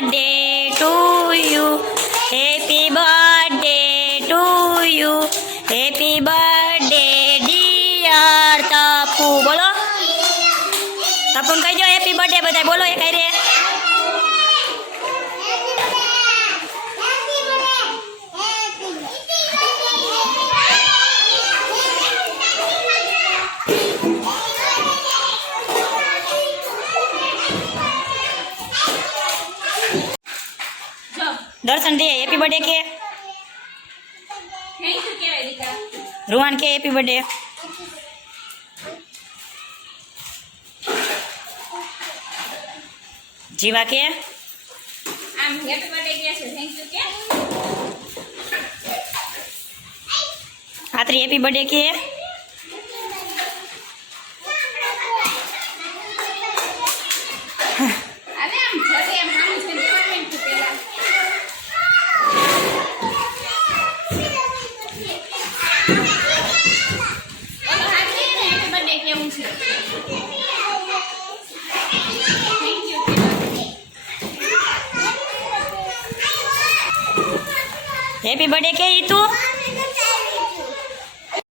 Birthday to you, happy birthday to you, happy birthday dear Tapu. બોલો તપુને કહી દો હેપી બર્થડે બધા બોલો એ કઈ રે. દર્શન દે હેપી બર્થડે કે રૂહાન કે હેપી બર્થડે. જીવા કે આમ હેપી બર્થડે કે છે થેન્ક યુ કે આત્રી હેપી બર્થડે કે અરે આમ જશે એમ આમ છે ડિપાર્ટમેન્ટ પેલા ઓલો હાજી ને હેપી બર્થડે કેવું છે થેન્ક યુ હેપી બર્થડે કે ઈ તું